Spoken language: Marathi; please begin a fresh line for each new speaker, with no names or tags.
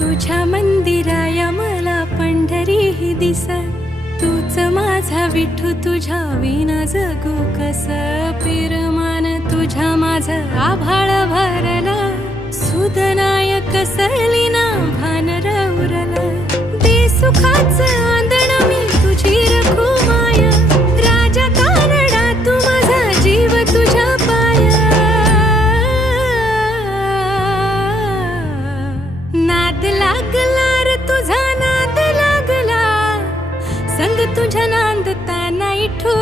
तुझ्या मंदिराया मला पंढरी ही दिस. तूच माझा विठू तुझ्या विना जगू कस पिरमान तुझ्या माझ आभाळ भरला. सुदनाय कसली ना लागला रे तुझा नाद लागला. संग तुझ्या नांदता नाही ठू